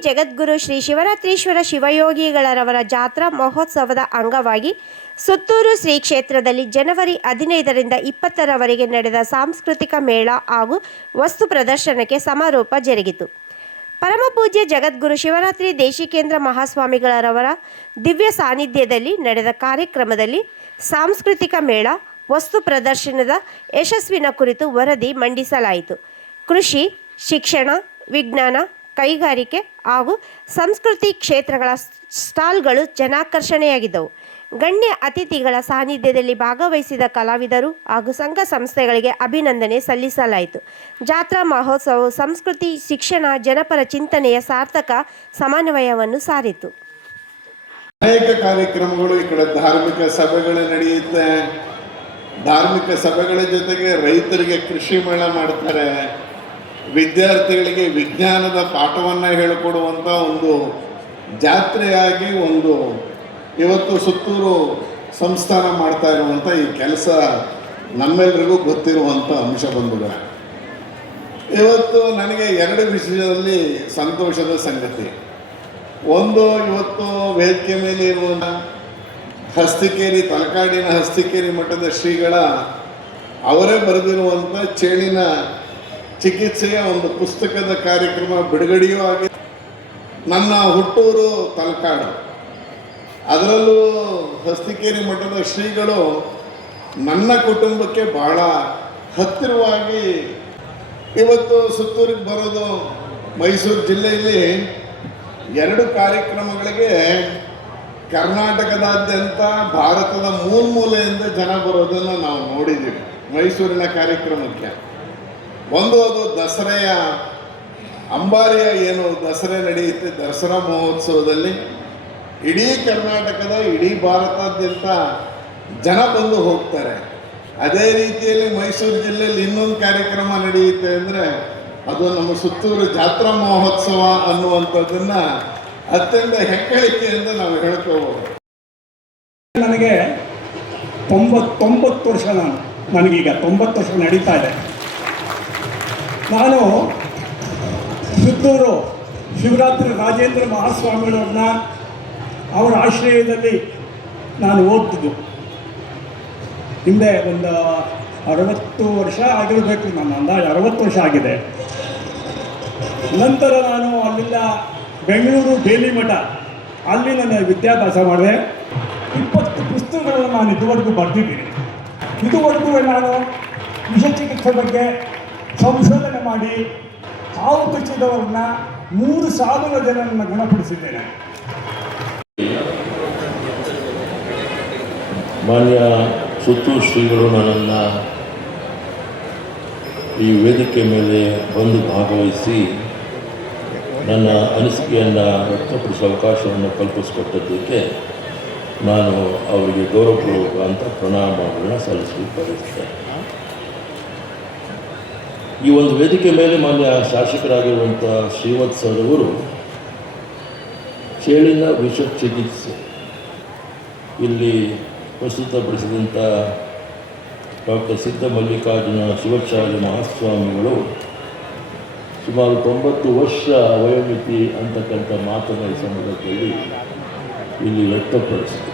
ಜಗದ್ಗುರು ಶ್ರೀ ಶಿವರಾತ್ರೀಶ್ವರ ಶಿವಯೋಗಿಗಳರವರ ಜಾತ್ರಾ ಮಹೋತ್ಸವದ ಅಂಗವಾಗಿ ಸುತ್ತೂರು ಶ್ರೀ ಕ್ಷೇತ್ರದಲ್ಲಿ ಜನವರಿ ಹದಿನೈದರಿಂದ ಇಪ್ಪತ್ತರವರೆಗೆ ನಡೆದ ಸಾಂಸ್ಕೃತಿಕ ಮೇಳ ಹಾಗೂ ವಸ್ತು ಪ್ರದರ್ಶನಕ್ಕೆ ಸಮಾರೋಪ ಜರುಗಿತು. ಪರಮಪೂಜ್ಯ ಜಗದ್ಗುರು ಶಿವರಾತ್ರಿ ದೇಶಿಕೇಂದ್ರ ಮಹಾಸ್ವಾಮಿಗಳರವರ ದಿವ್ಯ ಸಾನ್ನಿಧ್ಯದಲ್ಲಿ ನಡೆದ ಕಾರ್ಯಕ್ರಮದಲ್ಲಿ ಸಾಂಸ್ಕೃತಿಕ ಮೇಳ, ವಸ್ತು ಪ್ರದರ್ಶನದ ಯಶಸ್ವಿನ ಕುರಿತು ವರದಿ ಮಂಡಿಸಲಾಯಿತು. ಕೃಷಿ, ಶಿಕ್ಷಣ, ವಿಜ್ಞಾನ ಕೈಗಾರಿಕೆ ಹಾಗೂ ಸಂಸ್ಕೃತಿ ಕ್ಷೇತ್ರಗಳ ಸ್ಟಾಲ್ಗಳು ಜನಾಕರ್ಷಣೆಯಾಗಿದ್ದವು. ಗಣ್ಯ ಅತಿಥಿಗಳ ಸಾನ್ನಿಧ್ಯದಲ್ಲಿ ಭಾಗವಹಿಸಿದ ಕಲಾವಿದರು ಹಾಗೂ ಸಂಘ ಸಂಸ್ಥೆಗಳಿಗೆ ಅಭಿನಂದನೆ ಸಲ್ಲಿಸಲಾಯಿತು. ಜಾತ್ರಾ ಮಹೋತ್ಸವವು ಸಂಸ್ಕೃತಿ, ಶಿಕ್ಷಣ, ಜನಪರ ಚಿಂತನೆಯ ಸಾರ್ಥಕ ಸಮನ್ವಯವನ್ನು ಸಾರಿತು. ಅನೇಕ ಕಾರ್ಯಕ್ರಮಗಳು ಈ ಕಡೆ ಧಾರ್ಮಿಕ ಸಭೆಗಳು ನಡೆಯುತ್ತೆ. ಧಾರ್ಮಿಕ ಸಭೆಗಳ ಜೊತೆಗೆ ರೈತರಿಗೆ ಕೃಷಿ ಮೇಳ ಮಾಡ್ತಾರೆ. ವಿದ್ಯಾರ್ಥಿಗಳಿಗೆ ವಿಜ್ಞಾನದ ಪಾಠವನ್ನು ಹೇಳಿಕೊಡುವಂಥ ಒಂದು ಜಾತ್ರೆಯಾಗಿ ಒಂದು ಇವತ್ತು ಸುತ್ತೂರು ಸಂಸ್ಥಾನ ಮಾಡ್ತಾ ಇರುವಂಥ ಈ ಕೆಲಸ ನಮ್ಮೆಲ್ಲರಿಗೂ ಗೊತ್ತಿರುವಂಥ ಅಂಶ ಬಂದಿದೆ ಇವತ್ತು ನನಗೆ ಎರಡು ವಿಷಯದಲ್ಲಿ ಸಂತೋಷದ ಸಂಗತಿ. ಒಂದು, ಇವತ್ತು ವೇದಿಕೆ ಮೇಲೆ ಇರುವಂಥ ಹಸ್ತಿಕೇರಿ, ತಲಕಾಡಿನ ಹಸ್ತಿಕೇರಿ ಮಠದ ಶ್ರೀಗಳ ಅವರೇ ಬರೆದಿರುವಂಥ ಚೇಳಿನ ಚಿಕಿತ್ಸೆಯ ಒಂದು ಪುಸ್ತಕದ ಕಾರ್ಯಕ್ರಮ ಬಿಡುಗಡೆಯೂ ಆಗಿದೆ. ನನ್ನ ಹುಟ್ಟೂರು ತಲಕಾಡು. ಅದರಲ್ಲೂ ಹಸ್ತಿಕೇರಿ ಮಠದ ಶ್ರೀಗಳು ನನ್ನ ಕುಟುಂಬಕ್ಕೆ ಬಹಳ ಹತ್ತಿರವಾಗಿ ಇವತ್ತು ಸುತ್ತೂರಿಗೆ ಬರೋದು ಮೈಸೂರು ಜಿಲ್ಲೆಯಲ್ಲಿ ಎರಡು ಕಾರ್ಯಕ್ರಮಗಳಿಗೆ ಕರ್ನಾಟಕದಾದ್ಯಂತ ಭಾರತದ ಮೂಲ ಮೂಲೆಯಿಂದ ಜನ ಬರೋದನ್ನು ನಾವು ನೋಡಿದ್ದೀವಿ ಮೈಸೂರಿನ ಕಾರ್ಯಕ್ರಮಕ್ಕೆ. ಒಂದು ಅದು ದಸರೆಯ ಅಂಬಾರಿಯ ಏನು ದಸರೆ ನಡೆಯುತ್ತೆ, ದಸರಾ ಮಹೋತ್ಸವದಲ್ಲಿ? ಇಡೀ ಕರ್ನಾಟಕದ, ಇಡೀ ಭಾರತಾದ್ಯಂತ ಜನ ಬಂದು ಹೋಗ್ತಾರೆ. ಅದೇ ರೀತಿಯಲ್ಲಿ ಮೈಸೂರು ಜಿಲ್ಲೆಯಲ್ಲಿ ಇನ್ನೊಂದು ಕಾರ್ಯಕ್ರಮ ನಡೆಯುತ್ತೆ ಅಂದರೆ, ಅದು ನಮ್ಮ ಸುತ್ತೂರು ಜಾತ್ರಾ ಮಹೋತ್ಸವ ಅನ್ನುವಂಥದ್ದನ್ನು ಅತ್ಯಂತ ಹೆಗ್ಗಳಿಕೆಯಿಂದ ನಾವು ಹೇಳ್ಕೋಬಹುದು ನನಗೆ ತೊಂಬತ್ತೊಂಬತ್ತು ವರ್ಷ ನಾನು, ನನಗೀಗ ತೊಂಬತ್ತು ವರ್ಷ ನಡೀತಾ ಇದೆ. ನಾನು ಸುತ್ತೂರು ಶಿವರಾತ್ರಿ ರಾಜೇಂದ್ರ ಮಹಾಸ್ವಾಮಿಗಳವ್ರನ್ನ ಅವರ ಆಶ್ರಯದಲ್ಲಿ ನಾನು ಓದ್ತಿದ್ದು. ಹಿಂದೆ ಒಂದು ಅರವತ್ತು ವರ್ಷ ಆಗಿರಬೇಕು, ನನ್ನ ಅಂದಾಜು ಅರವತ್ತು ವರ್ಷ ಆಗಿದೆ. ನಂತರ ನಾನು ಅಲ್ಲಿಂದ ಬೆಂಗಳೂರು ಬೇಲಿ ಮಠ, ಅಲ್ಲಿ ನನ್ನ ವಿದ್ಯಾಭ್ಯಾಸ ಮಾಡಿದೆ. ಇಪ್ಪತ್ತು ಪುಸ್ತಕಗಳನ್ನು ನಾನು ಇದುವರೆಗೂ ಬರೆದಿದ್ದೀನಿ. ಇದುವರೆಗೂ ನಾನು ವಿಷ ಚಿಕಿತ್ಸೆ ಬಗ್ಗೆ ಸಂಶೋಧನೆ ಮಾಡಿ ಹಾವು ಕಚ್ಚಿದವರನ್ನ ಮೂರು ಸಾವಿರ ಜನರನ್ನು ಗುಣಪಡಿಸಿದ್ದೇನೆ. ಮಾನ್ಯ ಸುತ್ತೂರು ಶ್ರೀಗಳು ನನ್ನ ಈ ವೇದಿಕೆ ಮೇಲೆ ಬಂದು ಭಾಗವಹಿಸಿ ನನ್ನ ಅನಿಸಿಕೆಯನ್ನು ವ್ಯಕ್ತಪಡಿಸುವ ಅವಕಾಶವನ್ನು ಕಲ್ಪಿಸಿಕೊಟ್ಟದ್ದಕ್ಕೆ ನಾನು ಅವರಿಗೆ ಗೌರವಪೂರ್ವಕ ಅಂತ ಪ್ರಣಾಮಗಳನ್ನು ಸಲ್ಲಿಸಿ ಬಯಸ್ತೇನೆ. ಈ ಒಂದು ವೇದಿಕೆ ಮೇಲೆ ಮಾನ್ಯ ಶಾಸಕರಾಗಿರುವಂಥ ಸರ್ ಅವರು ಚೇಳಿನ ವಿಷ ಚಿಕಿತ್ಸೆ ಇಲ್ಲಿ ಪ್ರಸ್ತುತಪಡಿಸಿದಂಥ ಡಾಕ್ಟರ್ ಸಿದ್ಧ ಮಲ್ಲಿಕಾರ್ಜುನ ಶಿವಚಾರ್ಯ ಮಹಾಸ್ವಾಮಿಗಳು ಸುಮಾರು ತೊಂಬತ್ತು ವರ್ಷ ವಯೋಮಿತಿ ಅಂತಕ್ಕಂಥ ಮಾತನ್ನು ಸಂದರ್ಭದಲ್ಲಿ ಇಲ್ಲಿ ವ್ಯಕ್ತಪಡಿಸಿದರು.